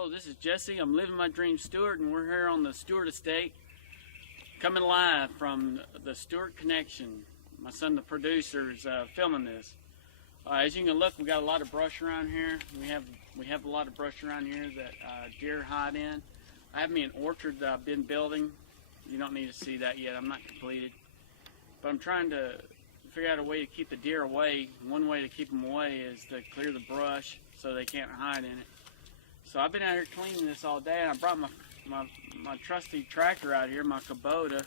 Oh, this is Jesse. I'm living my dream Stewart, and we're here on the Stewart estate, coming live from the Stewart Connection. My son, the producer, is filming this. As you can look, we got a lot of brush around here. We have a lot of brush around here that deer hide in. I have me an orchard that I've been building. You don't need to see that yet. I'm not completed, but I'm trying to figure out a way to keep the deer away. One way to keep them away is to clear the brush so they can't hide in it. So I've been out here cleaning this all day, and I brought my trusty tractor out here, my Kubota,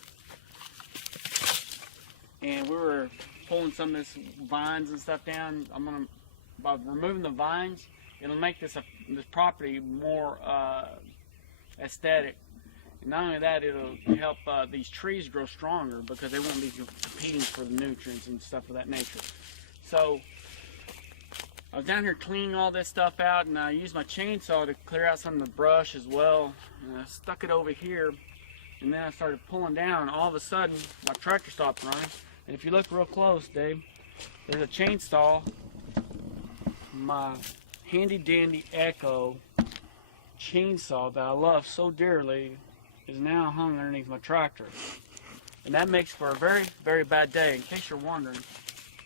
and we were pulling some of this vines and stuff down. By removing the vines, it'll make this property more aesthetic. And not only that, it'll help these trees grow stronger because they won't be competing for the nutrients and stuff of that nature. So I was down here cleaning all this stuff out, and I used my chainsaw to clear out some of the brush as well. And I stuck it over here, and then I started pulling down, and all of a sudden my tractor stopped running. And if you look real close, Dave, there's a chainsaw. My handy dandy Echo chainsaw that I love so dearly is now hung underneath my tractor. And that makes for a very, very bad day. In case you're wondering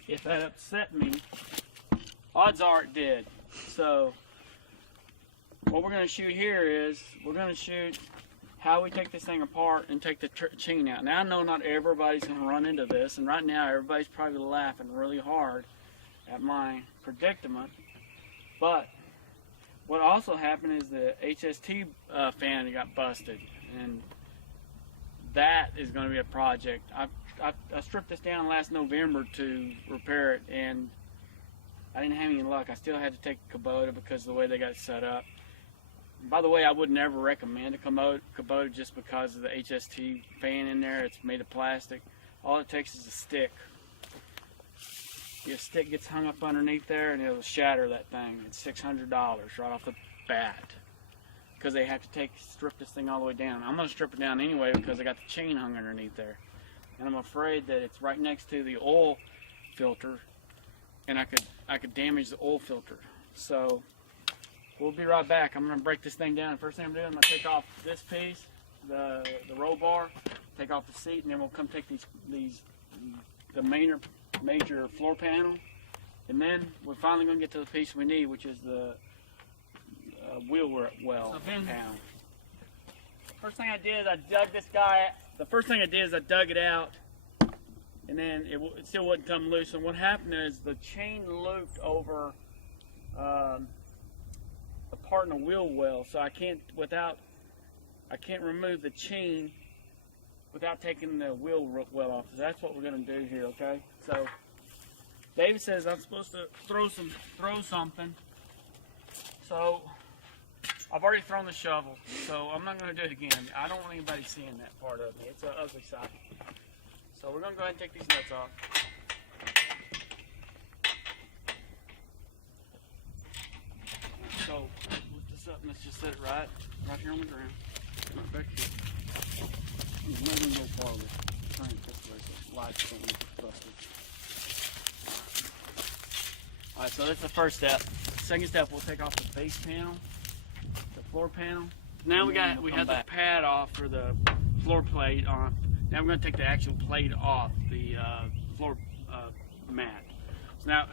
if that upset me, odds are it did. So what we're going to shoot here is we're going to shoot how we take this thing apart and take the chain out. Now I know not everybody's going to run into this, and right now everybody's probably laughing really hard at my predicament. But what also happened is the HST fan got busted, and that is going to be a project. I stripped this down last November to repair it, and I didn't have any luck. I still had to take a Kubota because of the way they got it set up. By the way, I would never recommend a Kubota just because of the HST fan in there. It's made of plastic. All it takes is a stick. Your stick gets hung up underneath there, and it'll shatter that thing. It's $600 right off the bat because they have to strip this thing all the way down. I'm going to strip it down anyway because I got the chain hung underneath there, and I'm afraid that it's right next to the oil filter, and I could damage the oil filter. So we'll be right back. I'm going to break this thing down. First thing I'm doing, I'm going to take off this piece, the roll bar, take off the seat, and then we'll come take the major floor panel, and then we're finally going to get to the piece we need, which is the wheel well panel. First thing I did is I dug this guy. The first thing I did is I dug it out, and then it still wouldn't come loose. And what happened is the chain looped over a part in the wheel well, so I can't remove the chain without taking the wheel well off. So that's what we're going to do here, okay? So David says I'm supposed to throw something. So I've already thrown the shovel, so I'm not going to do it again. I don't want anybody seeing that part of me. It's an ugly sight. So we're going to go ahead and take these nuts off. So lift this up and let's just set it right here on the ground. Right back here. There's nothing to go farther. Turn it this way so the lights don't get busted. Alright, so that's the first step. Second step, we'll take off the base panel, the floor panel. Now we have the pad off for the floor plate on. Now we're going to take the actual plate off the floor mat. So now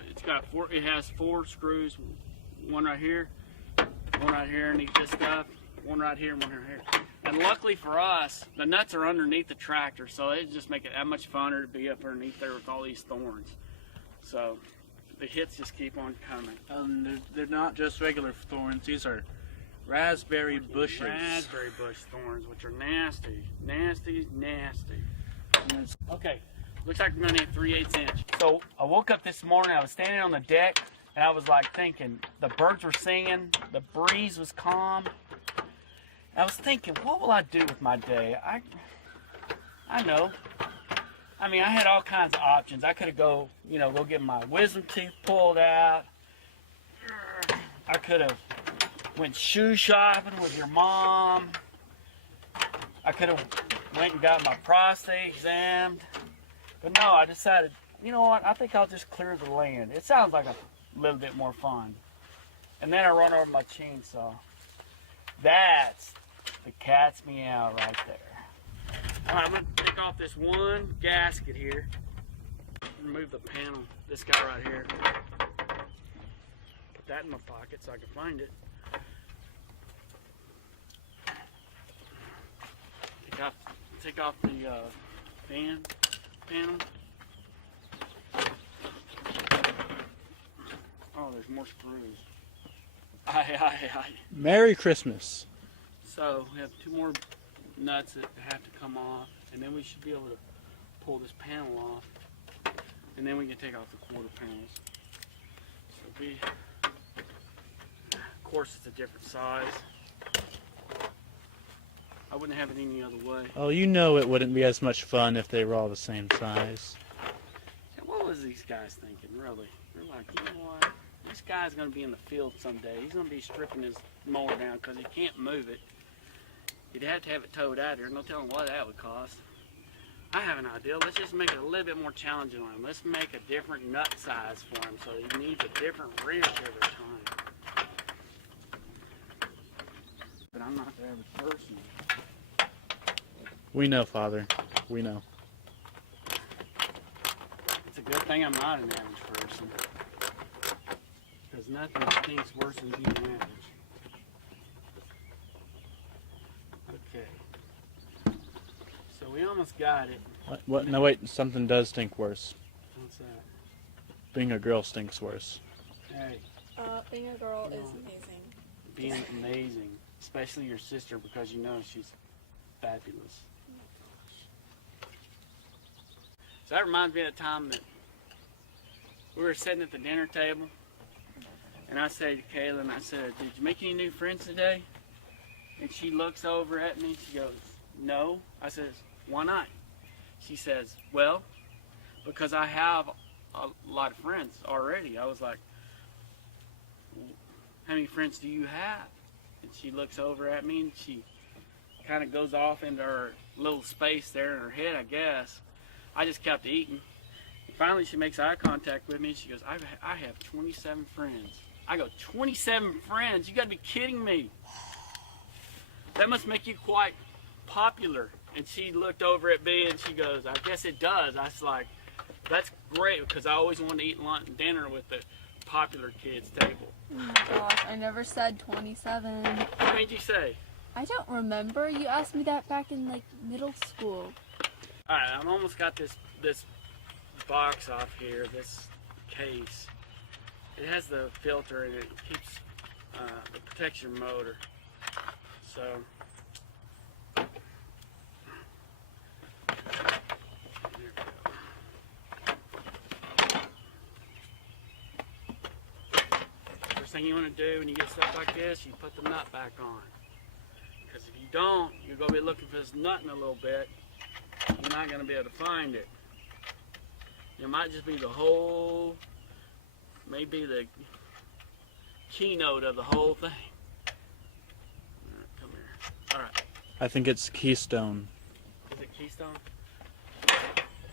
it has 4 screws, one right here underneath this stuff, one right here, and one right here. And luckily for us, the nuts are underneath the tractor, so it just make it that much funner to be up underneath there with all these thorns. So the hits just keep on coming. They're not just regular thorns. These are raspberry bushes. Raspberry bush thorns, which are nasty, nasty, nasty. Okay, looks like we're gonna need 3/8 inch. So I woke up this morning, I was standing on the deck, and I was like thinking, the birds were singing, the breeze was calm. I was thinking, what will I do with my day? I know. I mean, I had all kinds of options. I could have go get my wisdom teeth pulled out. I could have went shoe shopping with your mom. I could have went and got my prostate examined. But no, I decided, you know what? I think I'll just clear the land. It sounds like a little bit more fun. And then I run over my chainsaw. That's the cat's meow right there. All right, I'm gonna take off this one gasket here. Remove the panel, this guy right here. Put that in my pocket so I can find it. Take off the fan panel. Oh, there's more screws. Aye. Merry Christmas. So we have two more nuts that have to come off, and then we should be able to pull this panel off, and then we can take off the quarter panels. So of course, it's a different size. I wouldn't have it any other way. Oh, you know it wouldn't be as much fun if they were all the same size. Yeah, what was these guys thinking, really? They're like, you know what? This guy's going to be in the field someday. He's going to be stripping his mower down because he can't move it. You'd have to have it towed out here. No telling what that would cost. I have an idea. Let's just make it a little bit more challenging on him. Let's make a different nut size for him so he needs a different wrench every time. But I'm not the average person. We know, Father. We know. It's a good thing I'm not an average person. Because nothing stinks worse than being average. Okay. So we almost got it. What? No, wait. Something does stink worse. What's that? Being a girl stinks worse. Hey, Being a girl is amazing. being amazing. Especially your sister, because you know she's fabulous. So that reminds me of the time that we were sitting at the dinner table, and I said to Kaylin, I said, "Did you make any new friends today?" And she looks over at me, she goes, "No." I says, "Why not?" She says, "Well, because I have a lot of friends already." I was like, "How many friends do you have?" And she looks over at me and she kind of goes off into her little space there in her head, I guess. I just kept eating. And finally, she makes eye contact with me and she goes, I have 27 friends. I go, 27 friends? You got to be kidding me. That must make you quite popular. And she looked over at me and she goes, I guess it does. I was like, that's great, because I always wanted to eat lunch and dinner with the popular kids table. Oh my gosh, I never said 27. What made you say? I don't remember. You asked me that back in like middle school. Alright, I've almost got this box off here, this case. It has the filter and it keeps, it protects your motor. So, there we go. First thing you want to do when you get stuff like this, you put the nut back on. Because if you don't, you're going to be looking for this nut in a little bit. You're not going to be able to find it. It might just be the whole, maybe the keynote of the whole thing. Alright, come here. Alright. I think it's Keystone. Is it Keystone?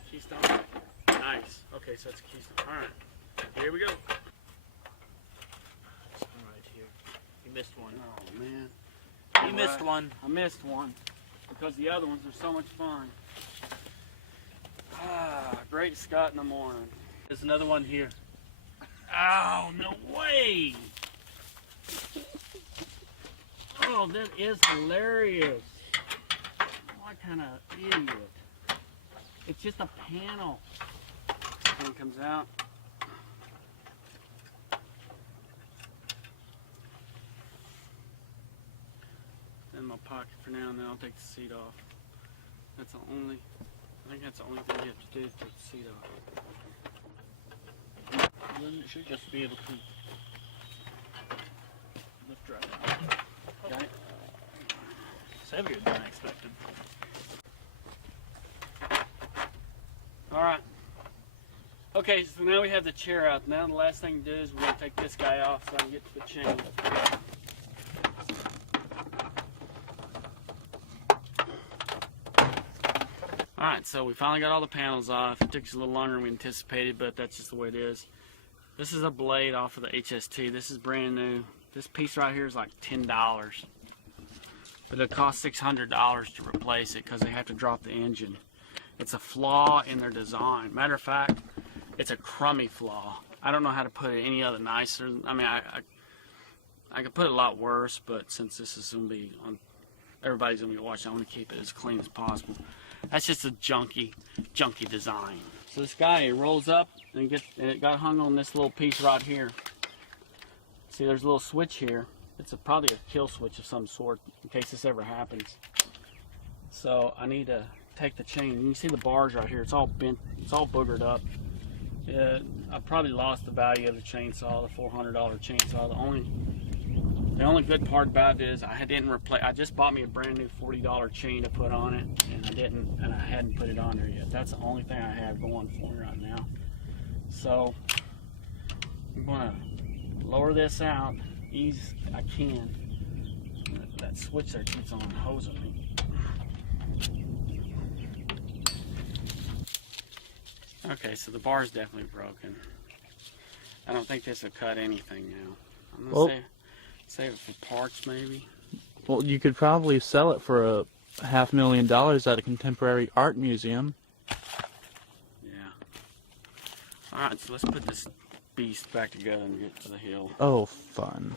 Keystone? Nice. Okay, so it's Keystone. Alright. Here we go. Right here. You missed one. Oh, man. You missed one. I missed one. Because the other ones are so much fun. Ah, great Scott in the morning. There's another one here. Oh, no way! Oh, that is hilarious. What kind of idiot? It's just a panel. Thing comes out. In my pocket for now, and then I'll take the seat off. That's the only, I think that's the only thing you have to do is take the seat off. Then it should just be able to lift right out. Okay? It's heavier than I expected. Alright. Okay, so now we have the chair out. Now the last thing to do is we're going to take this guy off so I can get to the chain. Alright, so we finally got all the panels off. It took us a little longer than we anticipated, but that's just the way it is. This is a blade off of the HST. This is brand new. This piece right here is like $10. but it costs $600 to replace it because they have to drop the engine. It's a flaw in their design. Matter of fact, it's a crummy flaw. I don't know how to put it any other nicer. I mean, I could put it a lot worse, but since this is going to be on, everybody's going to be watching, I want to keep it as clean as possible. That's just a junky design. So this guy, he rolls up and it got hung on this little piece right here. See, there's a little switch here. It's probably a kill switch of some sort in case this ever happens. So I need to take the chain. You can see the bars right here. It's all bent. It's all boogered up. I probably lost the value of the chainsaw, the $400 chainsaw. The only good part about it is I didn't replace. I just bought me a brand new $40 chain to put on it, and I hadn't put it on there yet. That's the only thing I have going for me right now. So I'm gonna lower this out easy as I can. That switch there keeps on hosing me. Okay, so the bar is definitely broken. I don't think this will cut anything now. I'm gonna save it for parts maybe. Well, you could probably sell it for $500,000 at a contemporary art museum. Yeah. Alright, so let's put this beast back together and get to the hill. Oh, fun.